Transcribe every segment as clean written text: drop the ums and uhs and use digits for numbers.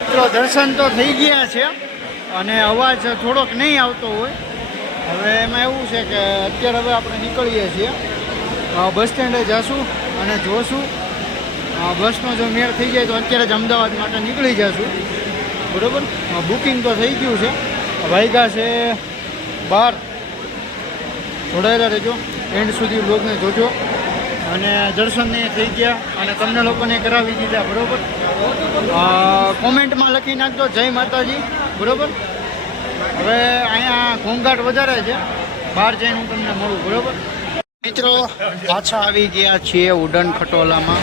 મિત્રો દર્શન તો થઈ ગયા છે અને અવાજ થોડોક નહીં આવતો હોય. હવે એમાં એવું છે કે અત્યારે હવે આપણે નીકળીએ છીએ, બસ સ્ટેન્ડે જઈશું અને જોશું બસનો જો મેળ થઈ જાય તો અત્યારે જ અમદાવાદ માટે નીકળી જઈશું. બરાબર, બુકિંગ તો થઈ ગયું છે. વાગ્યા છે 12. જોડાયેલા રહેજો, એન્ડ સુધી બ્લોગને જોજો. અને દર્શન નહીં થઈ ગયા અને તમને લોકોને કરાવી દીધા. બરાબર, કોમેન્ટમાં લખી નાખજો જય માતાજી. બરાબર, હવે અહીંયા ઘોંઘાટ વધારે છે, બહાર જઈને હું તમને મળું. બરાબર મિત્રો, પાછા આવી ગયા છીએ ઉડન ખટોલામાં.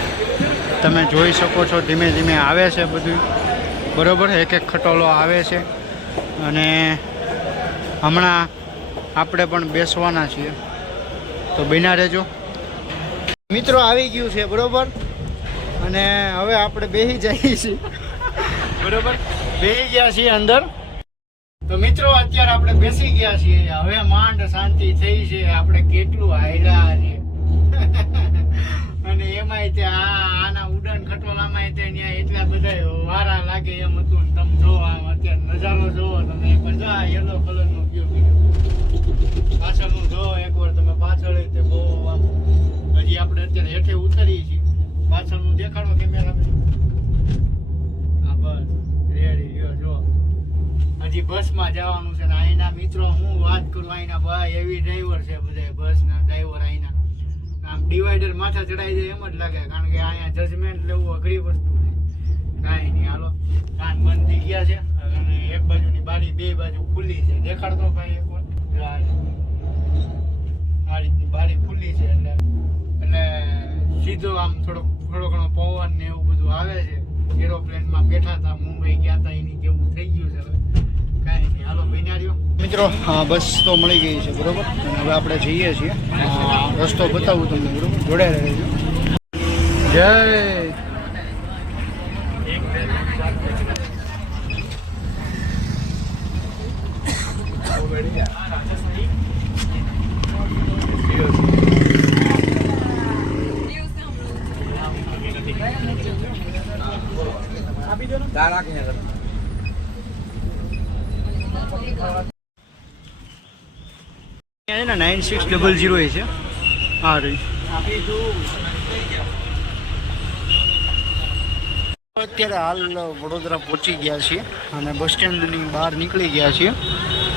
તમે જોઈ શકો છો ધીમે ધીમે આવે છે બધું. બરાબર, એક એક ખટોલો આવે છે અને હમણાં આપણે પણ બેસવાના છીએ, તો બન્યા રહેજો. મિત્રો આવી ગયું છે. બરાબર, અને હવે આપણે બેસી જઈએ છીએ. બરાબર, બેસી ગયા છીએ અંદર. તો મિત્રો અત્યારે આપણે બેસી ગયા છીએ. હવે માંડ શાંતિ થઈ છે. આપણે કેટલું હાયલા છે અને એમાંય તે આના ઉડાન ખટોલામાં તે ત્યાં એટલા બધા વારા લાગે એમ હતું. ને તમે જો અત્યારે નજારો જોવો તમે એકવાર, જો આ યલો કલરનો વ્યૂ પાછળનું જો એકવાર તમે. પાછળ તે બહુ હજી આપણે અત્યારે હેઠે ઉતરીએ છીએ. પાછળનું દેખાડો કેમેરામેન. હા બસ રેડી લ્યો. જો હજી બસમાં જવાનું છે ને અહીંના મિત્રો હું વાત કરું, અહીંના ભાઈ એવી ડ્રાઈવર છે બધા બસના ડ્રાઈવર. અહીંના આમ ડિવાઈડર માથા ચડાવી જાય એમ જ લાગે, કારણ કે અહીંયા જજમેન્ટ લેવું અઘરી વસ્તુ છે. કાંઈ નહીં, હાલો. કાન બંધ થઈ ગયા છે અને એક બાજુની બારી બે બાજુ ખુલ્લી છે. દેખાડતો ભાઈ એક વાર. આ રીતની બારી ખુલ્લી છે એટલે સીધો આમ થોડો ઘણો પવન ને એવું બધું આવે છે. એરોપ્લેનમાં બેઠા હતા, મુંબઈ ગયા હતા, એની કેવું થઈ ગયું છે. હવે કાંઈ નહીં, હાલો બન્યા રહ્યો. મિત્રો બસ તો મળી ગઈ છે. બરોબર, અને હવે આપણે જઈએ છીએ. રસ્તો બતાવું તમને. બરોબર, જોડાઈ રહેજો. જય ને 9600 છે. હા રહી. અત્યારે હાલ વડોદરા પહોંચી ગયા છીએ અને બસ સ્ટેન્ડની બહાર નીકળી ગયા છીએ.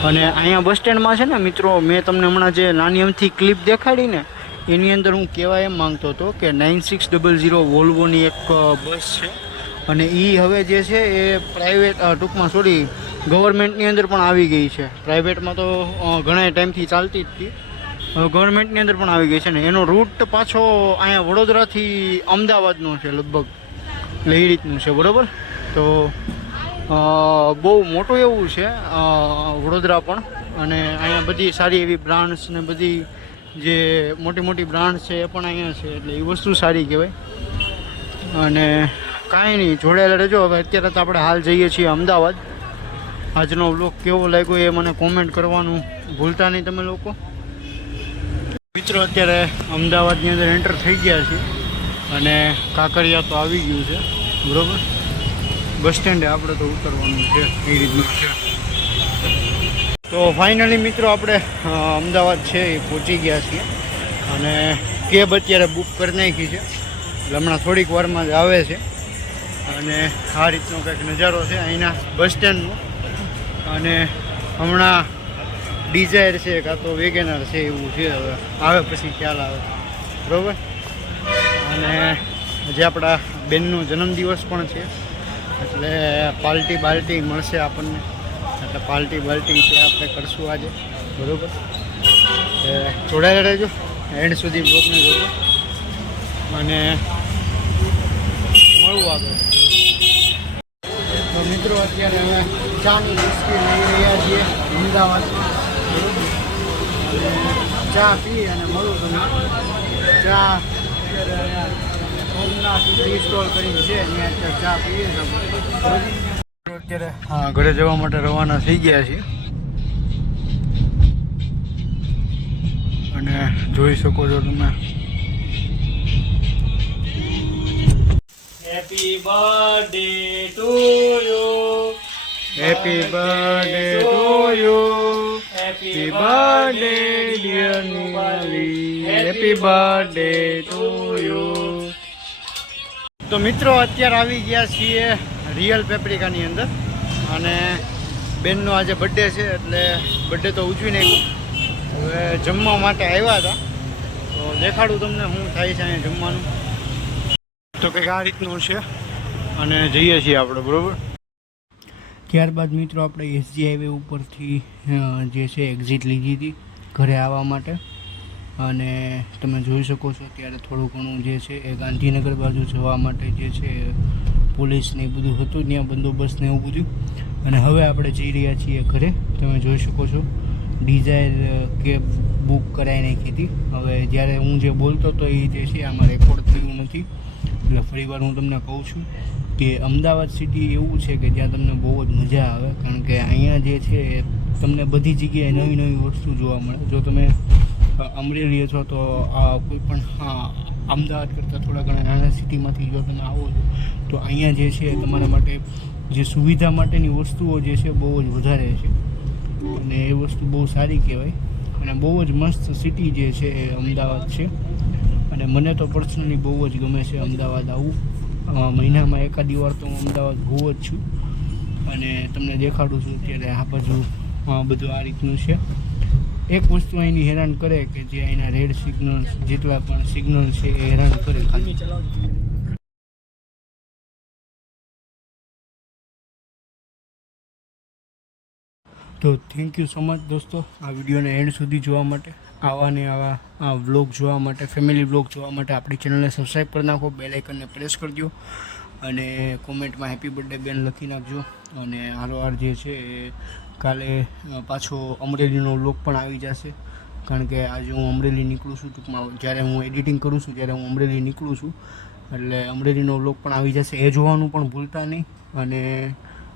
અને અહીંયા બસ સ્ટેન્ડમાં છે ને મિત્રો, મેં તમને હમણાં જે નાની અમથી ક્લિપ દેખાડી ને એની અંદર હું કહેવા એમ માંગતો હતો કે 9600 વોલ્વોની એક બસ છે. અને એ હવે જે છે એ પ્રાઇવેટ ટૂંકમાં સોરી ગવર્મેન્ટની અંદર પણ આવી ગઈ છે. પ્રાઇવેટમાં તો ઘણા ટાઈમથી ચાલતી જ હતી, હવે ગવર્મેન્ટની અંદર પણ આવી ગઈ છે. ને એનો રૂટ પાછો અહીંયા વડોદરાથી અમદાવાદનો છે લગભગ, એટલે એ રીતનું છે. બરાબર, તો બહુ મોટું એવું છે વડોદરા પણ. અને અહીંયા બધી સારી એવી બ્રાન્ડ્સ ને બધી જે મોટી મોટી બ્રાન્ડ્સ છે એ પણ અહીંયા છે, એટલે એ વસ્તુ સારી કહેવાય. અને કાંઈ નહીં, જોડાયેલા રહેજો. હવે અત્યારે તો આપણે હાલ જઈએ છીએ અમદાવાદ. આજનો વ્લોગ કેવો લાગ્યો એ મને કોમેન્ટ કરવાનું ભૂલતા નહીં તમે લોકો. મિત્રો અત્યારે અમદાવાદની અંદર એન્ટર થઈ ગયા છે અને કાંકરિયા તો આવી ગયું છે. બરાબર, બસ સ્ટેન્ડે આપણે તો ઉતરવાનું છે, એ રીતનું છે. તો ફાઇનલી મિત્રો આપણે અમદાવાદ છે એ પહોંચી ગયા છીએ અને કેબ અત્યારે બુક કરી નાખી છે, એટલે હમણાં થોડીક વારમાં જ આવે છે. અને આ રીતનો કંઈક નજારો છે અહીંના બસ સ્ટેન્ડનો. અને હમણાં ડિઝાયર છે કાં તો વેગેનર છે એવું છે, હવે આવે પછી ખ્યાલ આવે. બરાબર, અને જે આપણા બેનનો જન્મદિવસ પણ છે, એટલે પાર્ટી મળશે આપણને. એટલે પાર્ટી છે આપણે કરશું આજે. બરાબર, જોડાયેલા રહેજો, એન્ડ સુધી બ્લોગને જોજો અને મળવું આગળ. તો મિત્રો અત્યારે હવે ચાની બિસ્કીટ લઈ રહ્યા છીએ અમદાવાદ. ચા પી અને મળું તમને. ચા સોમનાથ ટી સ્ટોલ કરીને છે, ત્યાં અત્યારે ચા પીએ છીએ. અત્યારે હા ઘરે જવા માટે રવાના થઈ ગયા છીએ અને જોઈ શકો છો તમે. Happy birthday to you, happy birthday to you, happy birthday dear Nimali, happy birthday to you. તો મિત્રો અત્યારે આવી ગયા છીએ રિયલ પેપરિકાની અંદર અને બેનનો આજે બર્થડે છે એટલે બર્થડે તો ઉજવી નાખ્યું. હવે જમવા માટે આવ્યા હતા તો દેખાડું તમને શું થાય છે અહીંયા જમવાનું. તો કંઈક આ રીતનું છે અને જઈએ છીએ આપણે, બરાબર. ત્યારબાદ મિત્રો આપણે એસજી હાઈવે ઉપરથી જે છે એક્ઝિટ લીધી હતી ઘરે આવવા માટે અને તમે જોઈ શકો છો ત્યારે થોડું ઘણું જે છે એ ગાંધીનગર બાજુ જવા માટે જે છે પોલીસ ને એ બધું હતું ત્યાં બંદોબસ્ત ને એવું બધું. અને હવે આપણે જઈ રહ્યા છીએ ઘરે. તમે જોઈ શકો છો ડિઝાયર કેબ બુક કરાવી નાખી હતી. હવે જ્યારે હું જે બોલતો હતો એ જે છે આમાં રેકોર્ડ થયું નથી એટલે ફરીવાર હું તમને કહું છું કે અમદાવાદ સિટી એવું છે કે જ્યાં તમને બહુ જ મજા આવે, કારણ કે અહીંયા જે છે તમને બધી જગ્યાએ નવી નવી વસ્તુ જોવા મળે. જો તમે અમરેલી છો તો કોઈ પણ અમદાવાદ કરતાં થોડા ઘણા નાના સિટીમાંથી જો તમે આવો છો તો અહીંયા જે છે તમારા માટે જે સુવિધા માટેની વસ્તુઓ જે છે બહુ જ વધારે છે અને એ વસ્તુ બહુ સારી કહેવાય. અને બહુ જ મસ્ત સિટી જે છે એ અમદાવાદ છે અને મને તો પર્સનલી બહુ જ ગમે છે અમદાવાદ આવવું. મહિનામાં એકાદી વાર તો હું અમદાવાદ હોઉં જ છું અને તમને દેખાડું છું અત્યારે આ બાજુ બધું આ રીતનું છે. એક વસ્તુ અહીંની હેરાન કરે કે જે અહીંના રેડ સિગ્નલ જેટલા પણ સિગ્નલ છે એ હેરાન કરે ખાલી. તો થેન્ક યુ સો મચ દોસ્તો આ વિડીયોને એન્ડ સુધી જોવા માટે. આવા ને આવા વ્લોગ જોવા માટે, ફેમિલી વ્લોગ જોવા માટે આપણી ચેનલને સબસ્ક્રાઈબ કરી નાખો, બેલ આઇકનને પ્રેસ કરી દો અને કોમેન્ટમાં હેપી બર્થડે બેન લખી નાખજો. અને હારોહાર જે છે એ કાલે પાછો અમરેલીનો વ્લોગ પણ આવી જશે, કારણ કે આજે હું અમરેલી નીકળું છું. ટૂંકમાં જ્યારે હું એડિટિંગ કરું છું ત્યારે હું અમરેલી નીકળું છું એટલે અમરેલીનો વ્લોગ પણ આવી જશે. એ જોવાનું પણ ભૂલતા નહીં અને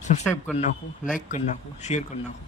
સબસ્ક્રાઈબ કરી નાખો, લાઈક કરી નાખો, શેર કરી નાખો.